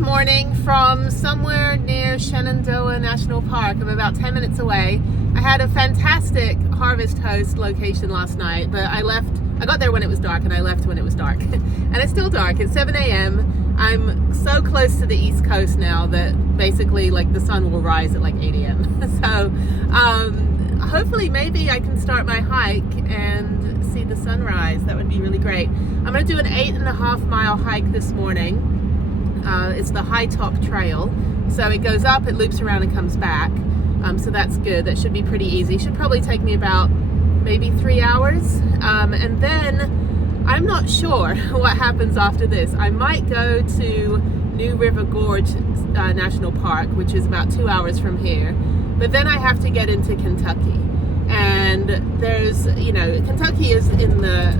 morning from somewhere near Shenandoah National Park. I'm about 10 minutes away. I had a fantastic Harvest Host location last night, but I got there when it was dark and I left when it was dark. And it's still dark. It's 7 a.m. I'm so close to the East Coast now that basically like the sun will rise at like 8 a.m. So hopefully maybe I can start my hike and see the sunrise. That would be really great. I'm going to do an 8.5 mile hike this morning. It's the High Top Trail. So it goes up, it loops around and comes back. So that's good. That should be pretty easy. Should probably take me about maybe 3 hours. And then I'm not sure what happens after this. I might go to New River Gorge National Park, which is about 2 hours from here. But then I have to get into Kentucky. And there's, Kentucky is in the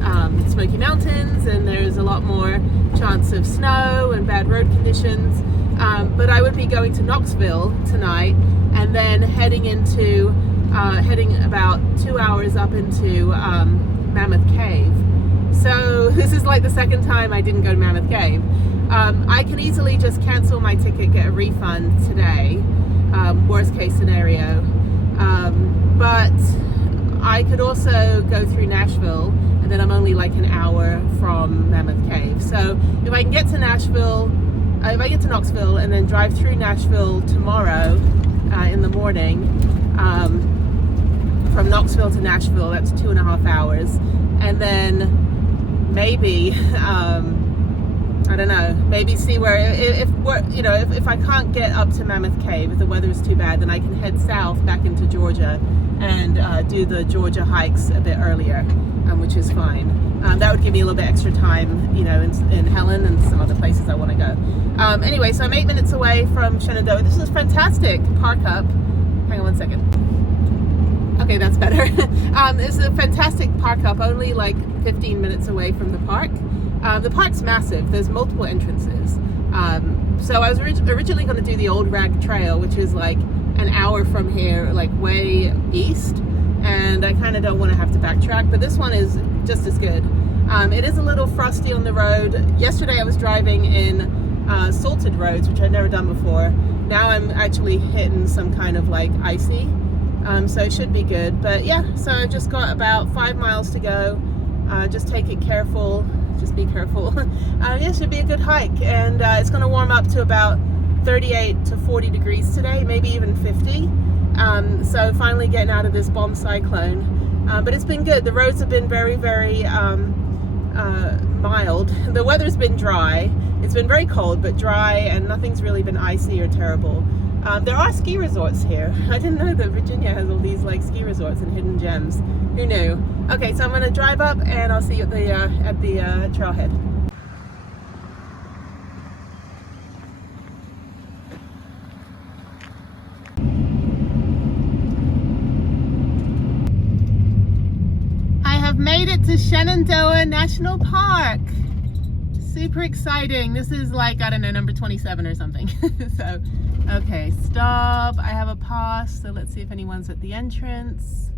Smoky Mountains, and there's a lot more chance of snow and bad road conditions. But I would be going to Knoxville tonight, and then heading about 2 hours up into Mammoth Cave. So this is like the second time I didn't go to Mammoth Cave. I can easily just cancel my ticket, get a refund today, worst case scenario. But I could also go through Nashville, and then I'm only like an hour from Mammoth Cave. So if I can get to Knoxville and then drive through Nashville tomorrow in the morning, from Knoxville to Nashville, that's 2.5 hours. And then maybe, I don't know, maybe see where, if I can't get up to Mammoth Cave, if the weather is too bad, then I can head south back into Georgia and do the Georgia hikes a bit earlier, which is fine. That would give me a little bit extra time, in Helen and some other places I want to go. Anyway, so I'm 8 minutes away from Shenandoah. This is fantastic. Park up. Hang on one second. Okay, that's better. This is a fantastic park up, only like 15 minutes away from the park. The park's massive. There's multiple entrances. So I was originally going to do the Old Rag Trail, which is like an hour from here, like way east. And I kind of don't want to have to backtrack, but this one is just as good. It is a little frosty on the road. Yesterday I was driving in salted roads, which I'd never done before. Now I'm actually hitting some kind of like icy. So it should be good. But yeah, so I've just got about 5 miles to go. Just take it careful. Just be careful. Yeah, it should be a good hike. And it's going to warm up to about 38 to 40 degrees today, maybe even 50. So finally getting out of this bomb cyclone. But it's been good. The roads have been very, very mild. The weather's been dry. It's been very cold, but dry, and nothing's really been icy or terrible. There are ski resorts here. I didn't know that Virginia has all these like ski resorts and hidden gems. Who knew? Okay, so I'm going to drive up and I'll see you at the trailhead. I have made it to Shenandoah National Park. Super exciting. This is like, I don't know, number 27 or something. So, okay, stop. I have a pass, so let's see if anyone's at the entrance.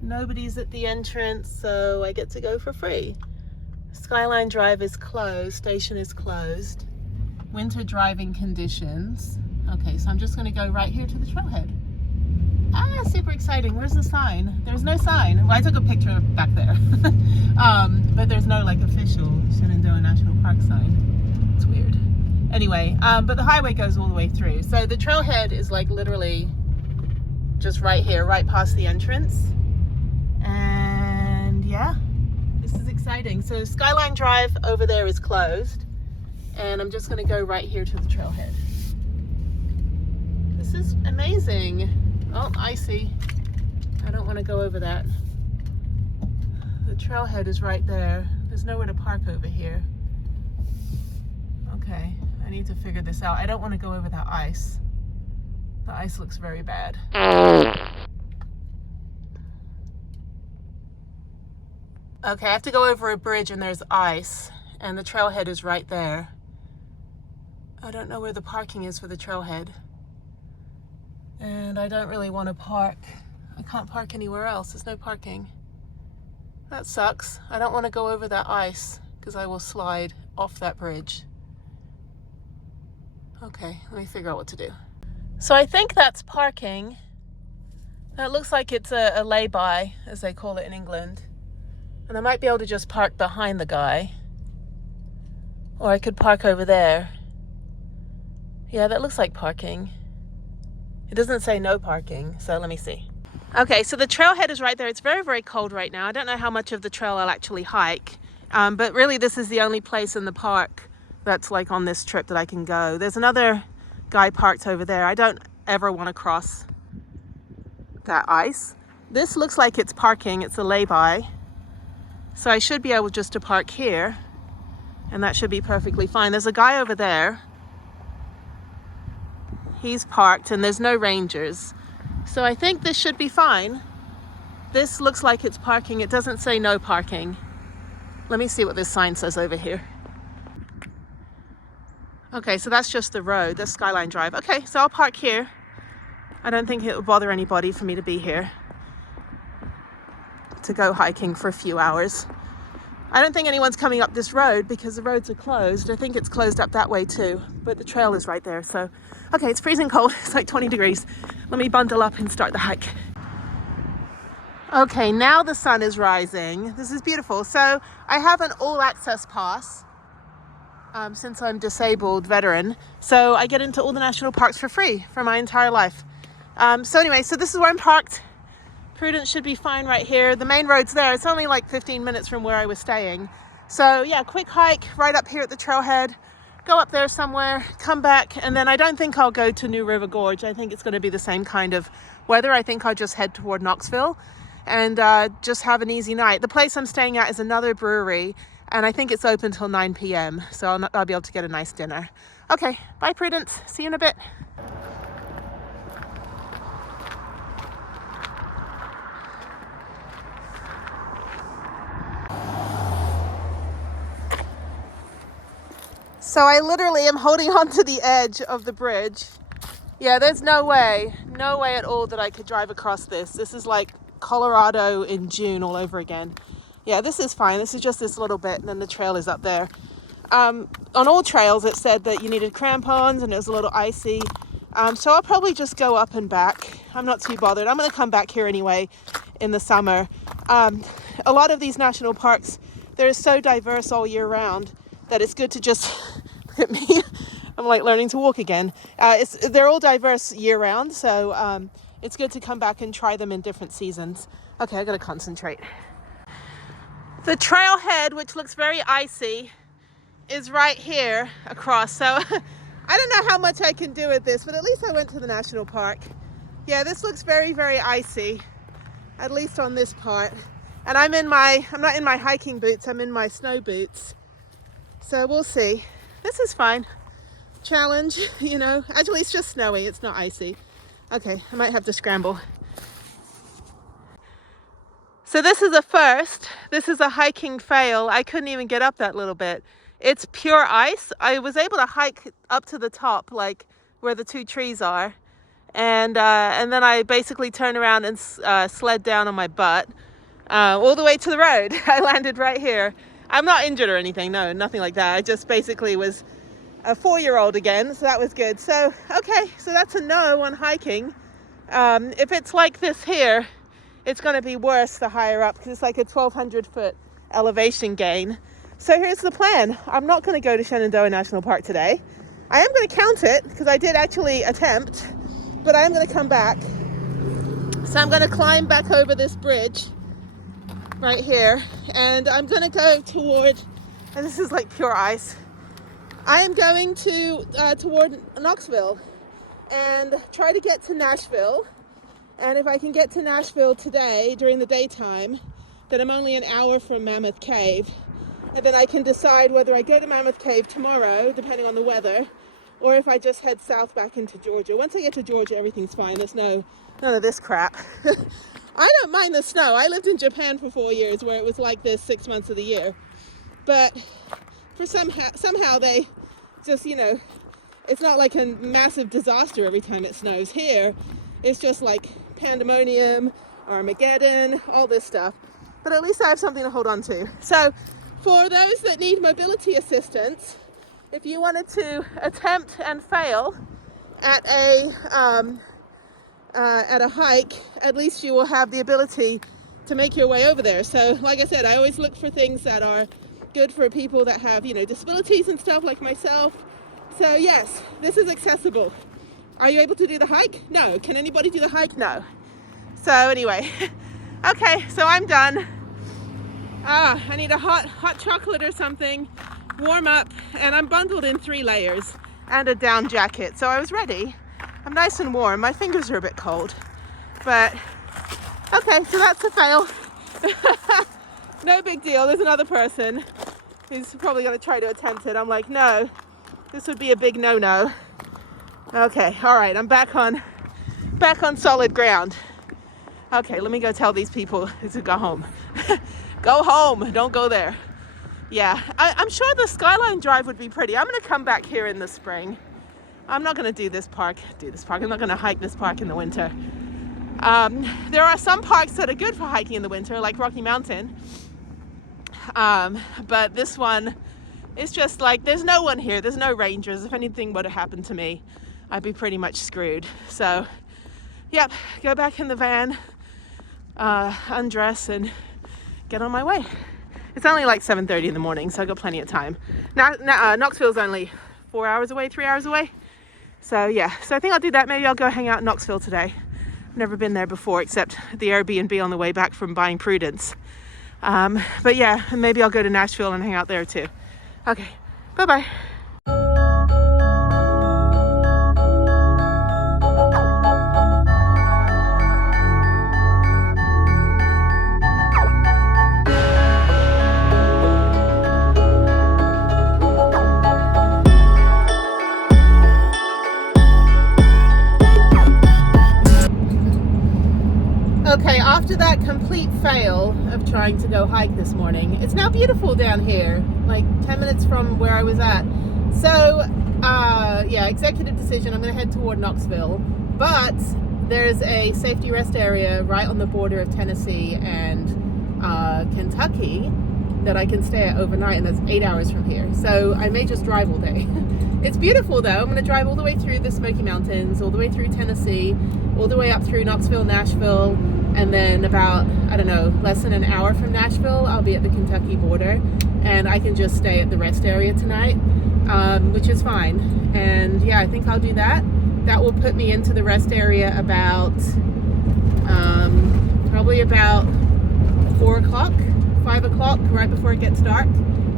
Nobody's at the entrance, so I get to go for free. Skyline Drive is closed, station is closed. Winter driving conditions. Okay, so I'm just gonna go right here to the trailhead. Ah, super exciting. Where's the sign? There's no sign. Well, I took a picture back there. But there's no like official Shenandoah National Park sign. It's weird. Anyway, but the highway goes all the way through. So the trailhead is like literally just right here, right past the entrance. And yeah, this is exciting. So Skyline Drive over there is closed. And I'm just gonna go right here to the trailhead. This is amazing. Oh, icy. I don't want to go over that. The trailhead is right there. There's nowhere to park over here. Okay, I need to figure this out. I don't want to go over that ice. The ice looks very bad. Okay, I have to go over a bridge and there's ice, and the trailhead is right there. I don't know where the parking is for the trailhead. And I don't really want to park. I can't park anywhere else. There's no parking. That sucks. I don't want to go over that ice because I will slide off that bridge. Okay, let me figure out what to do. So I think that's parking. That looks like it's a lay-by, as they call it in England. And I might be able to just park behind the guy. Or I could park over there. Yeah, that looks like parking. It doesn't say no parking, so let me see. Okay, so the trailhead is right there. It's very, very cold right now. I don't know how much of the trail I'll actually hike. But really, this is the only place in the park that's like on this trip that I can go. There's another guy parked over there. I don't ever want to cross that ice. This looks like it's parking. It's a lay-by. So I should be able just to park here. And that should be perfectly fine. There's a guy over there. He's parked and there's no rangers. So I think this should be fine. This looks like it's parking. It doesn't say no parking. Let me see what this sign says over here. Okay, so that's just the road. That's Skyline Drive. Okay, so I'll park here. I don't think it will bother anybody for me to be here to go hiking for a few hours. I don't think anyone's coming up this road because the roads are closed. I think it's closed up that way too, but the trail is right there. So, okay, it's freezing cold. It's like 20 degrees. Let me bundle up and start the hike. Okay, now the sun is rising. This is beautiful. So I have an all access pass since I'm disabled veteran. So I get into all the national parks for free for my entire life. So anyway, so this is where I'm parked. Prudence should be fine right here. The main road's there. It's only like 15 minutes from where I was staying. So yeah, quick hike right up here at the trailhead. Go up there somewhere, come back, and then I don't think I'll go to New River Gorge. I think it's going to be the same kind of weather. I think I'll just head toward Knoxville and just have an easy night. The place I'm staying at is another brewery, and I think it's open till 9 p.m. So I'll be able to get a nice dinner. Okay, bye Prudence. See you in a bit. So I literally am holding on to the edge of the bridge. Yeah, there's no way at all that I could drive across this. This is like Colorado in June all over again. Yeah, this is fine. This is just this little bit and then the trail is up there. On all trails it said that you needed crampons and it was a little icy. So I'll probably just go up and back. I'm not too bothered. I'm going to come back here anyway in the summer. A lot of these national parks, they're so diverse all year round that it's good to just, look at me, I'm like learning to walk again. They're all diverse year round, so it's good to come back and try them in different seasons. Okay, I gotta concentrate. The trailhead, which looks very icy, is right here across. So I don't know how much I can do with this, but at least I went to the national park. Yeah, this looks very, very icy, at least on this part. And I'm not in my hiking boots, I'm in my snow boots. So we'll see. This is fine. Challenge, you know. Actually, it's just snowy. It's not icy. Okay, I might have to scramble. So this is a first. This is a hiking fail. I couldn't even get up that little bit. It's pure ice. I was able to hike up to the top, like where the two trees are. And then I basically turned around and sled down on my butt all the way to the road. I landed right here. I'm not injured or anything, no, nothing like that. I just basically was a 4-year-old again, so that was good. So, okay, so that's a no on hiking. If it's like this here, it's going to be worse the higher up because it's like a 1,200 foot elevation gain. So here's the plan. I'm not going to go to Shenandoah National Park today. I am going to count it because I did actually attempt, but I am going to come back. So I'm going to climb back over this bridge right here, and I'm going to go toward, and this is like pure ice, I am going toward Knoxville and try to get to Nashville. And if I can get to Nashville today during the daytime, then I'm only an hour from Mammoth Cave, and then I can decide whether I go to Mammoth Cave tomorrow, depending on the weather, or if I just head south back into Georgia. Once I get to Georgia, everything's fine. There's none of this crap. I don't mind the snow. I lived in Japan for 4 years where it was like this 6 months of the year. But for somehow they just, you know, it's not like a massive disaster every time it snows. Here, it's just like pandemonium, Armageddon, all this stuff. But at least I have something to hold on to. So for those that need mobility assistance, if you wanted to attempt and fail at a hike, at least you will have the ability to make your way over there. So like I said, I always look for things that are good for people that have, you know, disabilities and stuff like myself. So yes, this is accessible. Are you able to do the hike? No. Can anybody do the hike? No. So anyway, okay, so I'm done. I need a hot chocolate or something, warm up, and I'm bundled in 3 layers and a down jacket. So I was ready. I'm nice and warm. My fingers are a bit cold, but okay, so that's a fail. No big deal. There's another person who's probably going to try to attempt it. I'm like, no, this would be a big no-no. Okay, all right, I'm back on solid ground. Okay, let me go tell these people to go home. Go home, don't go there. Yeah, I'm sure the Skyline Drive would be pretty. I'm gonna come back here in the spring. I'm not gonna do this park. I'm not gonna hike this park in the winter. There are some parks that are good for hiking in the winter, like Rocky Mountain. But this one is just like, there's no one here. There's no rangers. If anything were to happen to me, I'd be pretty much screwed. So, yep, go back in the van, undress, and get on my way. It's only like 7:30 in the morning, so I got plenty of time. Now, Knoxville's only 4 hours away, 3 hours away. So yeah, so I think I'll do that. Maybe I'll go hang out in Knoxville today. I've never been there before, except the Airbnb on the way back from buying Prudence. But yeah, maybe I'll go to Nashville and hang out there too. Okay, bye-bye. Okay, after that complete fail of trying to go hike this morning, it's now beautiful down here, like 10 minutes from where I was at. So, yeah, executive decision, I'm going to head toward Knoxville, but there's a safety rest area right on the border of Tennessee and Kentucky that I can stay at overnight, and that's 8 hours from here. So I may just drive all day. It's beautiful though. I'm going to drive all the way through the Smoky Mountains, all the way through Tennessee, all the way up through Knoxville, Nashville, and then about, I don't know, less than an hour from Nashville, I'll be at the Kentucky border, and I can just stay at the rest area tonight, which is fine. And yeah, I think I'll do that. That will put me into the rest area about, probably about 4 o'clock, 5 o'clock, right before it gets dark.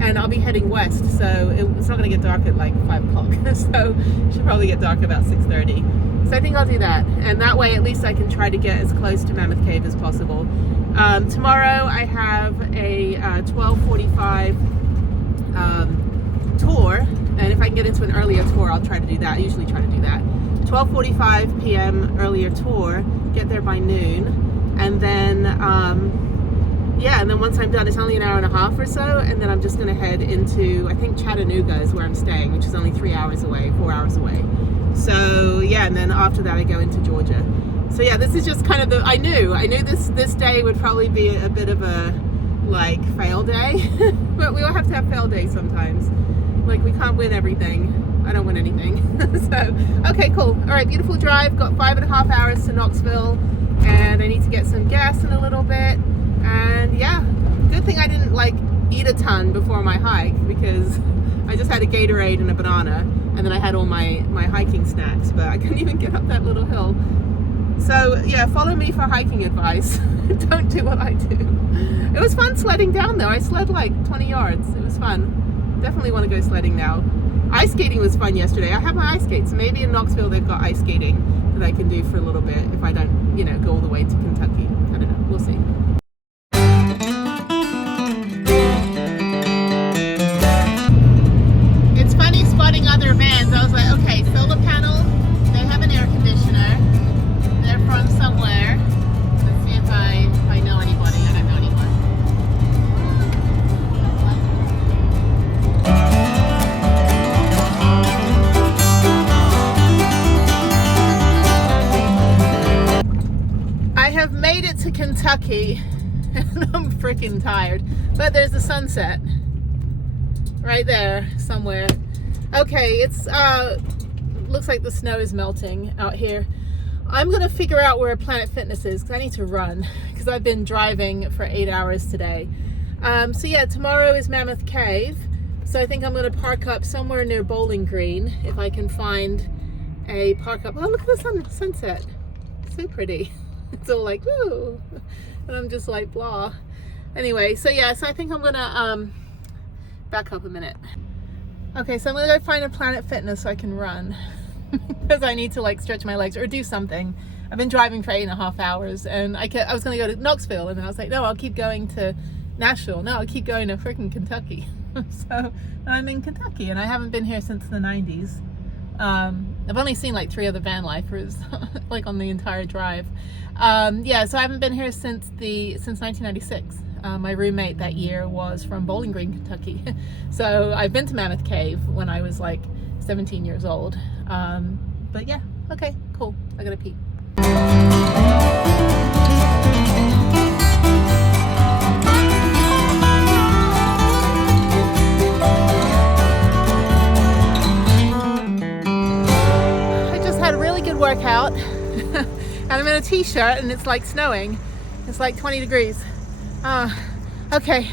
And I'll be heading west, so it's not going to get dark at like 5 o'clock. So it should probably get dark about 6:30. So I think I'll do that. And that way at least I can try to get as close to Mammoth Cave as possible. Tomorrow I have a 12:45 tour. And if I can get into an earlier tour, I'll try to do that. I usually try to do that. 12:45 p.m. earlier tour, get there by noon. And then, yeah, and then once I'm done, it's only an hour and a half or so, and then I'm just going to head into, I think Chattanooga is where I'm staying, which is only 3 hours away, 4 hours away. So yeah, and then after that I go into Georgia. So yeah, this is just kind of the, I knew this day would probably be a bit of a like fail day, but we all have to have fail days sometimes. Like we can't win everything. I don't win anything. So okay, cool. All right, beautiful drive. Got 5.5 hours to Knoxville, and I need to get some gas in a little bit. And yeah, good thing I didn't like eat a ton before my hike, because I just had a Gatorade and a banana, and then I had all my hiking snacks, but I couldn't even get up that little hill. So yeah, follow me for hiking advice. Don't do what I do. It was fun sledding down though. I sled like 20 yards. It was fun. Definitely want to go sledding now. Ice skating was fun yesterday. I have my ice skates. Maybe in Knoxville they've got ice skating that I can do for a little bit if I don't, you know, go all the way to Kentucky. I don't know. We'll see. Other vans. I was like, okay, solar panel, they have an air conditioner, they're from somewhere. Let's see if I know anybody. I don't know anyone. I have made it to Kentucky and I'm freaking tired, but there's a sunset right there somewhere. Okay, it's looks like the snow is melting out here. I'm gonna figure out where Planet Fitness is because I need to run because I've been driving for 8 hours today. So yeah, tomorrow is Mammoth Cave. So I think I'm gonna park up somewhere near Bowling Green if I can find a park up. Oh, look at the sunset. So pretty. It's all like, woo. And I'm just like, blah. Anyway, so yeah, so I think I'm gonna back up a minute. Okay, so I'm gonna go find a Planet Fitness so I can run because I need to like stretch my legs or do something. I've been driving for 8.5 hours and I was gonna go to Knoxville and then I was like, no, I'll keep going to Nashville. No, I'll keep going to freaking Kentucky. So I'm in Kentucky and I haven't been here since the 90s. I've only seen like 3 other van lifers like on the entire drive. Yeah, so I haven't been here since 1996. My roommate that year was from Bowling Green, Kentucky. So I've been to Mammoth Cave when I was like 17 years old. But yeah, okay, cool. I gotta pee. I just had a really good workout. And I'm in a t-shirt and it's like snowing. It's like 20 degrees. Okay,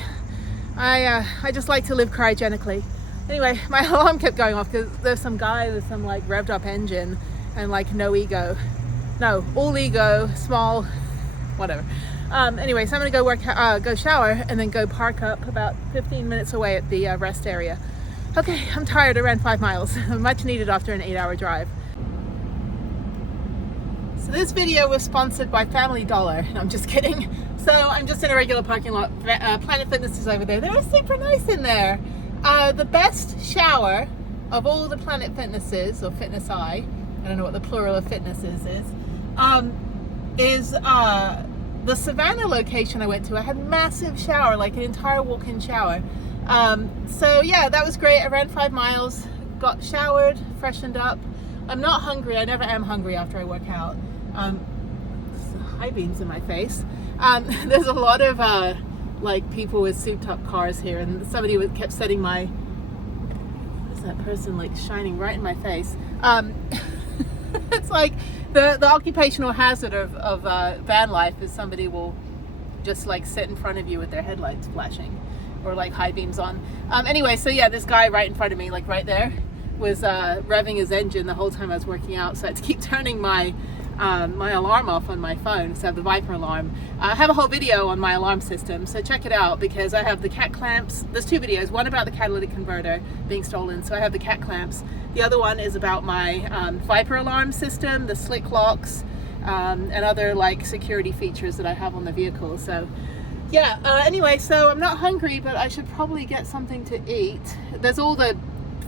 I just like to live cryogenically. Anyway, my alarm kept going off because there's some guy with some like revved up engine and like no ego. No, all ego, small, whatever. Anyway, so I'm gonna go shower and then go park up about 15 minutes away at the rest area. Okay, I'm tired. I ran 5 miles, much needed after an 8-hour drive. So this video was sponsored by Family Dollar. No, I'm just kidding. So I'm just in a regular parking lot. Planet Fitness is over there. They're super nice in there. The best shower of all the Planet Fitnesses, or Fitness I don't know what the plural of fitnesses is the Savannah location I went to. I had a massive shower, like an entire walk-in shower. So yeah, that was great. I ran 5 miles, got showered, freshened up. I'm not hungry. I never am hungry after I work out. High beams in my face. There's a lot of like people with souped up cars here, and somebody kept setting my, what's that person like shining right in my face. It's like the occupational hazard of van life is somebody will just like sit in front of you with their headlights flashing or like high beams on. Anyway, so yeah, this guy right in front of me, like right there, was revving his engine the whole time I was working out, so I had to keep turning my alarm off on my phone, so I have the Viper alarm. I have a whole video on my alarm system, so check it out because I have the cat clamps. There's 2 videos, one about the catalytic converter being stolen, so I have the cat clamps. The other one is about my Viper alarm system, the slick locks, and other like security features that I have on the vehicle. So yeah, anyway, so I'm not hungry, but I should probably get something to eat. There's all the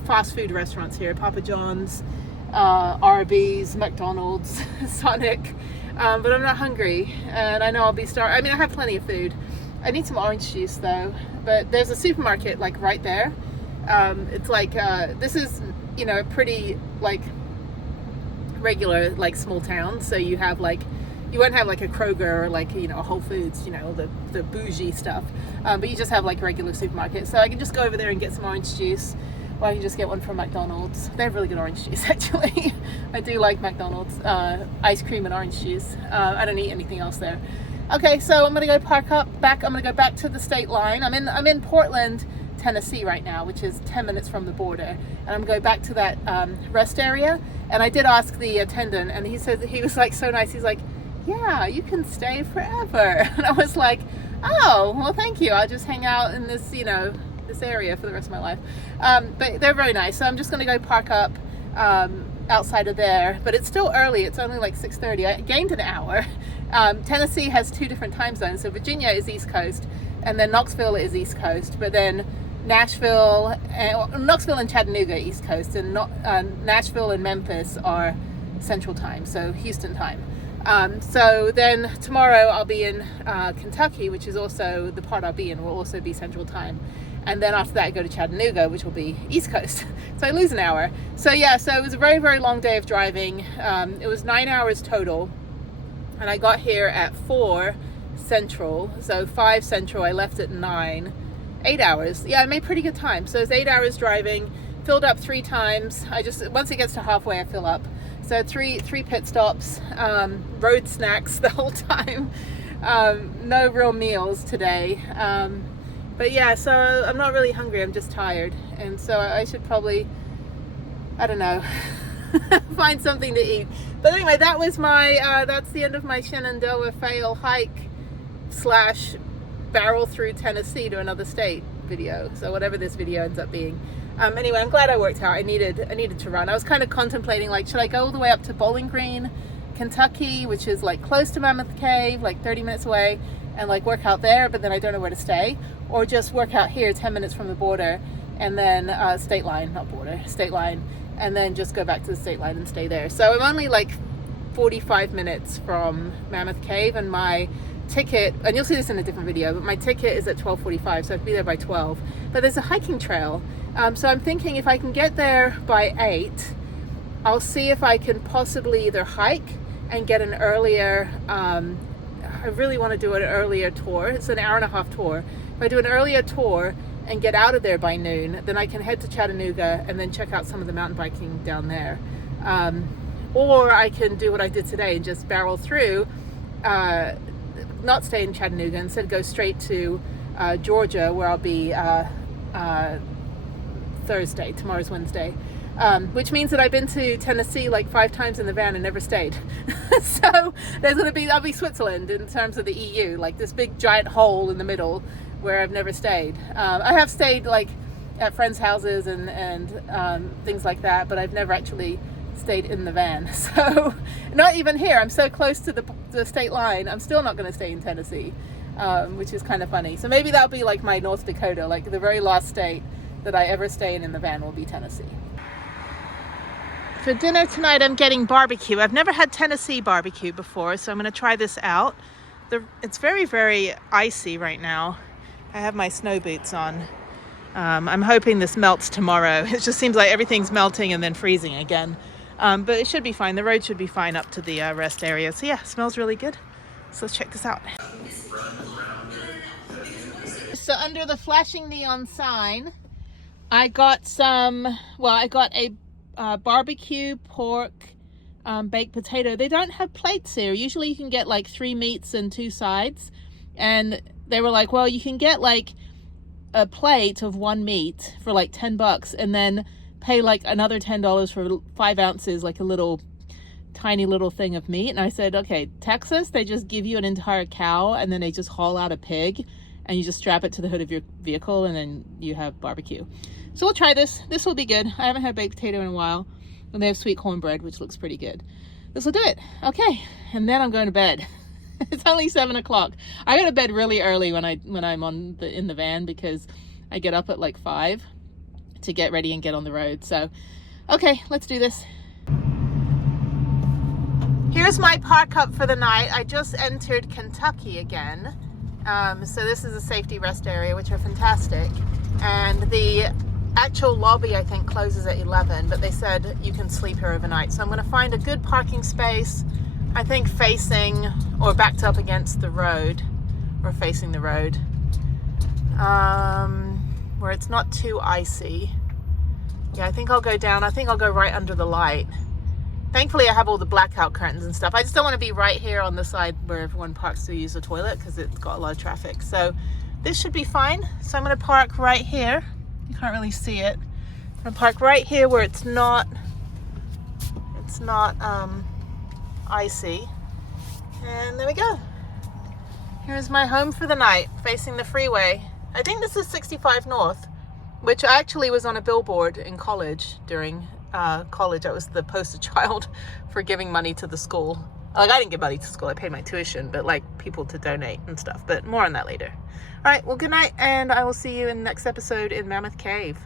fast food restaurants here, Papa John's, Arby's, McDonald's, Sonic, but I'm not hungry and I know I'll be starving. I mean, I have plenty of food. I need some orange juice though, but there's a supermarket like right there. It's like this is, you know, pretty like regular like small town, so you have like, you won't have like a Kroger or like, you know, a Whole Foods, you know, the bougie stuff, but you just have like regular supermarket, so I can just go over there and get some orange juice. Or I can just get one from McDonald's. They have really good orange juice, actually. I do like McDonald's ice cream and orange juice. I don't eat anything else there. Okay, so I'm gonna go park up back. I'm gonna go back to the state line. I'm in Portland, Tennessee right now, which is 10 minutes from the border. And I'm going back to that rest area. And I did ask the attendant, and he said, he was like so nice. He's like, yeah, you can stay forever. And I was like, oh, well, thank you. I'll just hang out in this, you know, this area for the rest of my life. But they're very nice, so I'm just gonna go park up outside of there, but it's still early. It's only like 6:30. I gained an hour. Tennessee has 2 different time zones, so Virginia is East Coast and then Knoxville is East Coast, but then Knoxville and Chattanooga East Coast, and Nashville and Memphis are Central Time, so Houston time. So then tomorrow I'll be in Kentucky, which is also the part I'll be in will also be Central Time. And then after that I go to Chattanooga, which will be East Coast. So I lose an hour. So yeah, so it was a very, very long day of driving. It was 9 hours total. And I got here at 4 Central. So 5 Central, I left at 9. 8 hours. Yeah, I made pretty good time. So it's 8 hours driving, filled up 3 times. Once it gets to halfway, I fill up. So three pit stops, road snacks the whole time. No real meals today. But yeah, so I'm not really hungry. I'm just tired. And so I should probably, I don't know, find something to eat. But anyway, that was my, that's the end of my Shenandoah fail hike / barrel through Tennessee to another state video. So whatever this video ends up being. Anyway, I'm glad I worked out. I needed to run. I was kind of contemplating, like, should I go all the way up to Bowling Green, Kentucky, which is like close to Mammoth Cave, like 30 minutes away, and like work out there, but then I don't know where to stay, or just work out here 10 minutes from the border, and then state line, not border, state line, and then just go back to the state line and stay there. So I'm only like 45 minutes from Mammoth Cave, and my ticket, and you'll see this in a different video, but my ticket is at 12:45, so I have to be there by 12. But there's a hiking trail, so I'm thinking if I can get there by 8, I'll see if I can possibly either hike and get an earlier, I really want to do an earlier tour. It's an hour-and-a-half tour. If I do an earlier tour and get out of there by noon, then I can head to Chattanooga and then check out some of the mountain biking down there. Or I can do what I did today and just barrel through, not stay in Chattanooga, instead go straight to Georgia, where I'll be Thursday. Tomorrow's Wednesday, which means that I've been to Tennessee like 5 times in the van and never stayed. So I'll be Switzerland in terms of the EU, like this big giant hole in the middle where I've never stayed. I have stayed like at friends' houses and things like that, but I've never actually stayed in the van. So not even here. I'm so close to the state line. I'm still not going to stay in Tennessee, which is kind of funny. So maybe that'll be like my North Dakota, like the very last state that I ever stay in the van will be Tennessee. For dinner tonight, I'm getting barbecue. I've never had Tennessee barbecue before, so I'm going to try this out. It's very, very icy right now. I have my snow boots on. I'm hoping this melts tomorrow. It just seems like everything's melting and then freezing again. But it should be fine. The road should be fine up to the rest area. So yeah, it smells really good. So let's check this out. So under the flashing neon sign, I got a barbecue pork baked potato. They don't have plates here. Usually you can get like 3 meats and 2 sides. And they were like, well, you can get like a plate of 1 meat for like $10 and then pay like another $10 for 5 ounces, like a little tiny little thing of meat. And I said, okay, Texas, they just give you an entire cow and then they just haul out a pig and you just strap it to the hood of your vehicle and then you have barbecue. So we'll try this. This will be good. I haven't had baked potato in a while. And they have sweet cornbread, which looks pretty good. This will do it. Okay. And then I'm going to bed. It's only 7 o'clock. I go to bed really early when I'm in the van because I get up at like 5 to get ready and get on the road. So, okay, let's do this. Here's my park up for the night. I just entered Kentucky again. So this is a safety rest area, which are fantastic. And the actual lobby, I think, closes at 11, but they said you can sleep here overnight. So I'm going to find a good parking space, I think facing or backed up against the road or facing the road, where it's not too icy. Yeah, I think I'll go down. I think I'll go right under the light. Thankfully, I have all the blackout curtains and stuff. I just don't want to be right here on the side where everyone parks to use the toilet because it's got a lot of traffic. So this should be fine. So I'm going to park right here. You can't really see it. I'm going to park right here where it's not icy. And there we go. Here's my home for the night, facing the freeway. I think this is 65 North, which actually was on a billboard in college during college. I was the poster child for giving money to the school. Like, I didn't give money to school. I paid my tuition, but like people to donate and stuff. But more on that later. All right, well, good night, and I will see you in the next episode in Mammoth Cave.